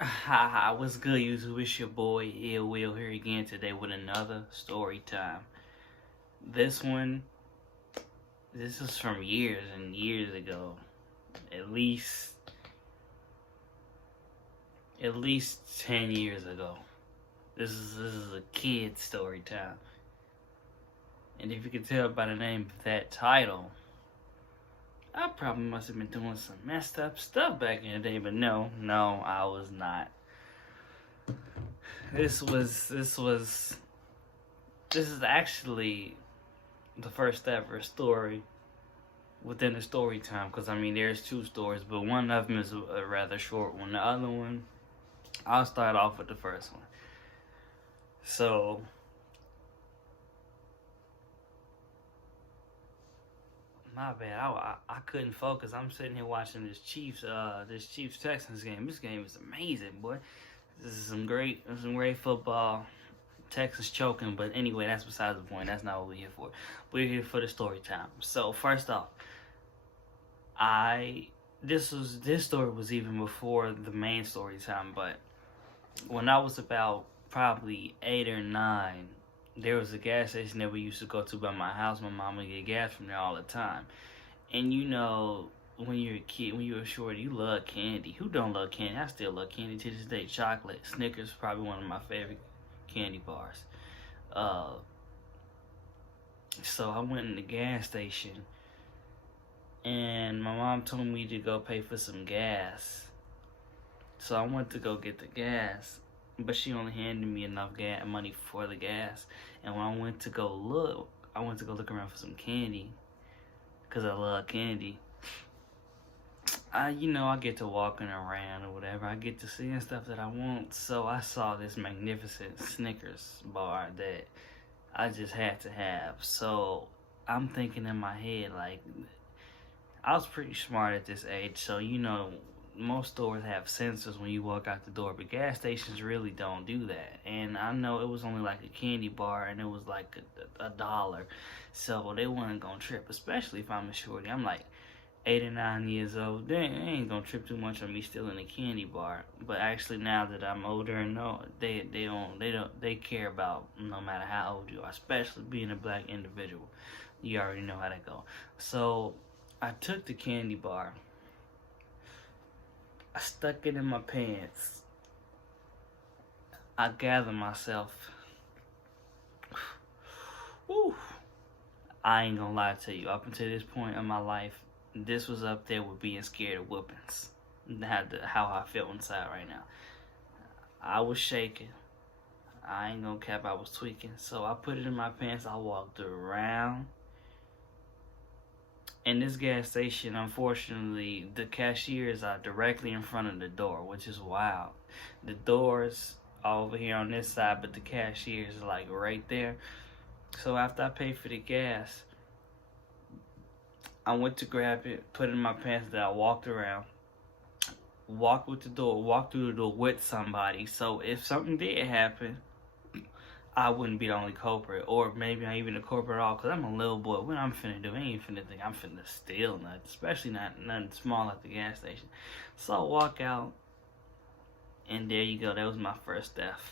Haha, what's good, YouTube? It's your boy Ill Will here again today with another story time. This one, this is from years and years ago. At least, at least 10 years ago. This is a kid story time. And if you can tell by the name of that title, I probably must have been doing some messed up stuff back in the day, but no, I was not. This is actually the first ever story within the story time, because I mean there's two stories, but one of them is a rather short one. The other one, I'll start off with the first one. So my bad, I couldn't focus. I'm sitting here watching this Chiefs Texans game. This game is amazing, boy. This is some great football. Texas choking, but anyway, that's besides the point. That's not what we're here for. We're here for the story time. So first off, this story was even before the main story time, but when I was about probably 8 or 9, there was a gas station that we used to go to by my house. My mom would get gas from there all the time. And you know, when you're a kid, when you're a shorty, you love candy. Who don't love candy? I still love candy to this day. Chocolate, Snickers, probably one of my favorite candy bars. So I went in the gas station, and my mom told me to go pay for some gas. So I went to go get the gas, but she only handed me enough money for the gas. And when I went to go look around for some candy, cause I love candy. I get to walking around or whatever. I get to seeing stuff that I want. So I saw this magnificent Snickers bar that I just had to have. So I'm thinking in my head, like, I was pretty smart at this age. So, most stores have sensors when you walk out the door, but gas stations really don't do that. And I know it was only like a candy bar, and it was like a dollar. So they weren't going to trip, especially if I'm a shorty. I'm like 8 or 9 years old. They ain't gonna trip too much on me stealing a candy bar. But actually, now that I'm older and know, they care about no matter how old you are, especially being a black individual. You already know how that go. So I took the candy bar, I stuck it in my pants, I gathered myself. Whew. I ain't gonna lie to you, up until this point in my life, this was up there with being scared of whoopings. How I feel inside right now. I was shaking. I ain't gonna cap, I was tweaking. So I put it in my pants, I walked around. In this gas station, unfortunately, the cashiers are directly in front of the door, which is wild. The doors are over here on this side, but the cashiers are like right there. So after I paid for the gas, I went to grab it, put it in my pants, then I walked around, walked through the door with somebody. So if something did happen, I wouldn't be the only culprit, or maybe not even the culprit at all, because I'm a little boy. What I'm finna do? I ain't finna think I'm finna steal nothing, especially not nothing small at the gas station. So I walk out, and there you go. That was my first theft.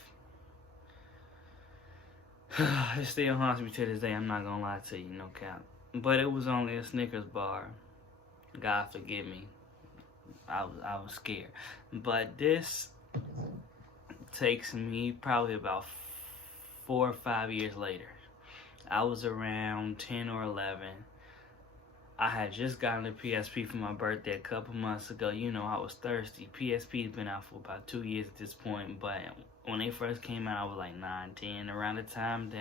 It still haunts me to this day. I'm not gonna lie to you, no cap. But it was only a Snickers bar. God forgive me. I was scared. But this takes me probably about 4 or 5 years later. I was around 10 or 11. I had just gotten a PSP for my birthday a couple months ago. I was thirsty. PSP's been out for about 2 years at this point, but when they first came out, I was like 9, 10, around the time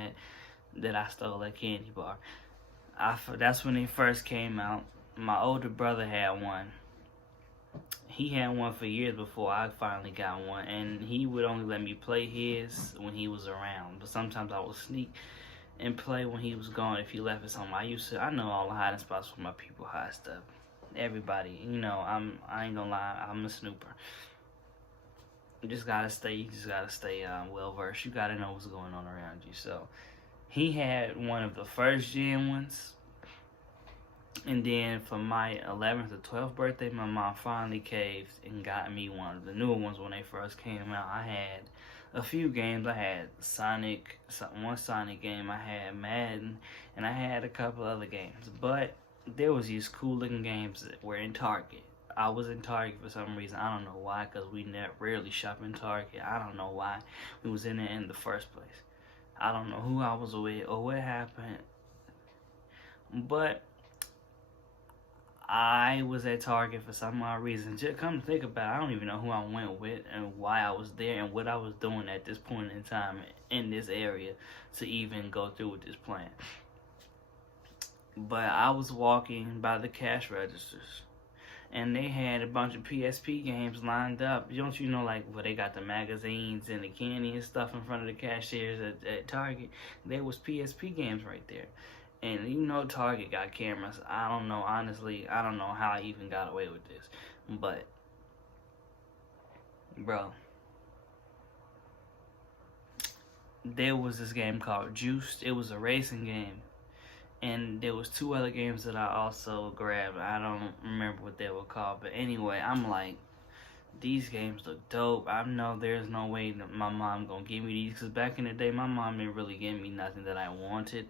that I stole that candy bar. That's when they first came out. My older brother had one. He had one for years before I finally got one, and he would only let me play his when he was around. But sometimes I would sneak and play when he was gone if he left us home. I know all the hiding spots where my people hide stuff. Everybody, I ain't gonna lie, I'm a snooper. You just gotta stay well versed. You gotta know what's going on around you. So He had one of the first gen ones. And then for my 11th or 12th birthday, my mom finally caved and got me one of the newer ones when they first came out. I had a few games. I had one Sonic game, I had Madden, and I had a couple other games. But there was these cool looking games that were in Target. I was in Target for some reason. I don't know why, because we rarely shop in Target. I don't know why we was in there in the first place. I don't know who I was with or what happened. But I was at Target for some odd reason. Just come to think about it, I don't even know who I went with and why I was there and what I was doing at this point in time in this area to even go through with this plan. But I was walking by the cash registers, and they had a bunch of PSP games lined up. Don't you know, like, where they got the magazines and the candy and stuff in front of the cashiers at Target? There was PSP games right there. And you know Target got cameras. I don't know, honestly, I don't know how I even got away with this. But, bro, there was this game called Juiced. It was a racing game. And there was two other games that I also grabbed. I don't remember what they were called. But anyway, I'm like, these games look dope. I know there's no way that my mom gonna give me these. Because back in the day, my mom didn't really give me nothing that I wanted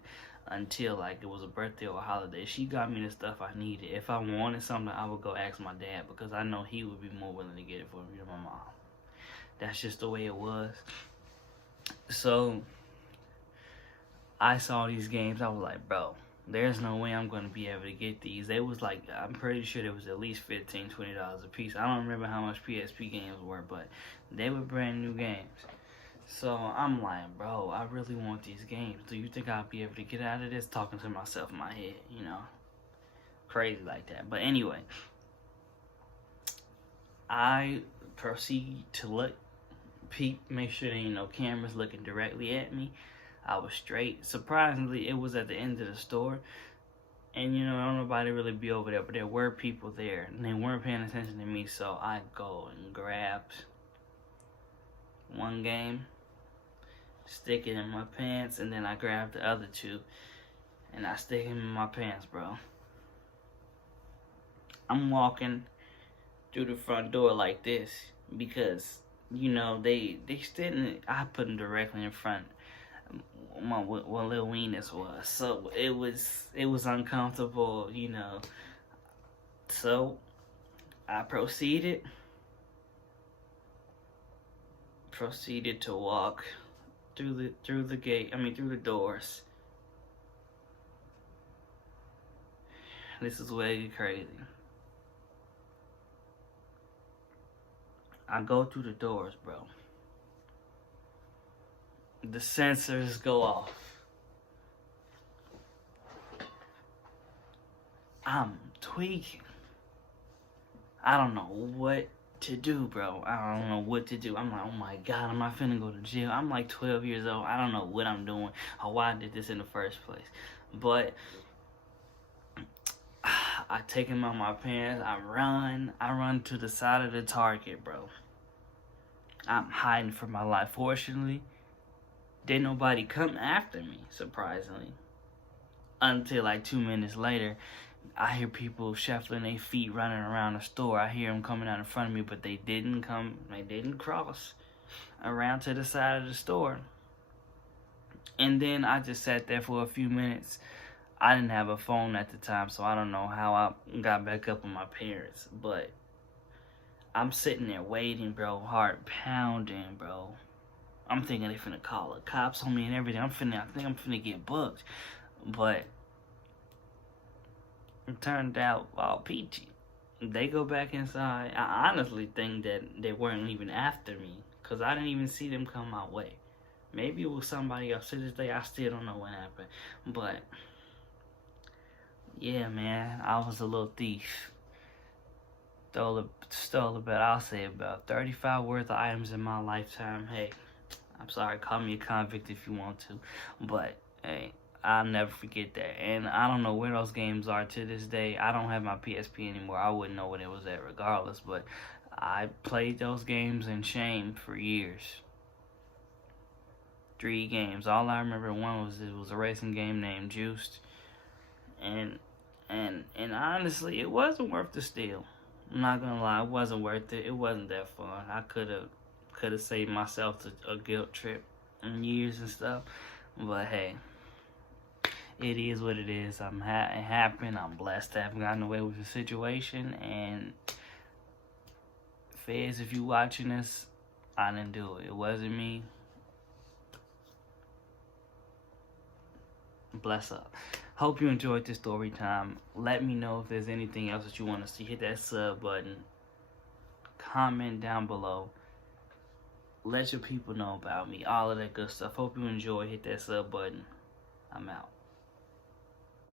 until like it was a birthday or a holiday. She got me the stuff I needed. If I wanted something, I would go ask my dad, because I know he would be more willing to get it for me than my mom. That's just the way it was. So I saw these games. I was like, bro, there's no way I'm going to be able to get these. They was like, I'm pretty sure it was at least $15, $20 a piece. I don't remember how much PSP games were, but they were brand new games. So I'm like, bro, I really want these games. Do you think I'll be able to get out of this? Talking to myself in my head, you know, crazy like that. But anyway, I proceed to look, peep, make sure there ain't no cameras looking directly at me. I was straight. Surprisingly, it was at the end of the store. And, you know, don't nobody really be over there, but there were people there. And they weren't paying attention to me, so I go and grab one game, stick it in my pants, and then I grab the other two, and I stick them in my pants, bro. I'm walking through the front door like this, because, you know, they didn't, I put them directly in front what little weenus was, so it was uncomfortable, you know. So I proceeded to walk through the gate. Through the doors. This is way crazy. I go through the doors, bro. The sensors go off. I'm tweaking. I don't know what to do, bro. I don't know what to do. I'm like, oh my God, I'm not finna go to jail. I'm like 12 years old. I don't know what I'm doing or why I did this in the first place. But I take him out my pants. I run to the side of the Target, bro. I'm hiding for my life. Fortunately, didn't nobody come after me, surprisingly. Until like 2 minutes later, I hear people shuffling their feet running around the store. I hear them coming out in front of me, but they didn't cross around to the side of the store. And then I just sat there for a few minutes. I didn't have a phone at the time, so I don't know how I got back up with my parents. But I'm sitting there waiting, bro, heart pounding, bro. I'm thinking they finna call the cops on me and everything. I think I'm finna get booked. But it turned out all peachy. They go back inside. I honestly think that they weren't even after me, because I didn't even see them come my way. Maybe it was somebody else. To this day, I still don't know what happened. But yeah, man, I was a little thief. Stole about, I'll say about 35 worth of items in my lifetime. Hey, I'm sorry, call me a convict if you want to, but hey, I'll never forget that. And I don't know where those games are to this day. I don't have my PSP anymore. I wouldn't know where it was at regardless, but I played those games in shame for years. 3 games. All I remember one was it was a racing game named Juiced, and honestly, it wasn't worth the steal. I'm not gonna lie, it wasn't worth it. It wasn't that fun. I could have saved myself a guilt trip in years and stuff. But hey, it is what it is. It happened. I'm blessed to have gotten away with the situation. And Feds, if you watching this, I didn't do it. It wasn't me. Bless up. Hope you enjoyed this story time. Let me know if there's anything else that you want to see. Hit that sub button. Comment down below. Let your people know about me. All of that good stuff. Hope you enjoy. Hit that sub button. I'm out.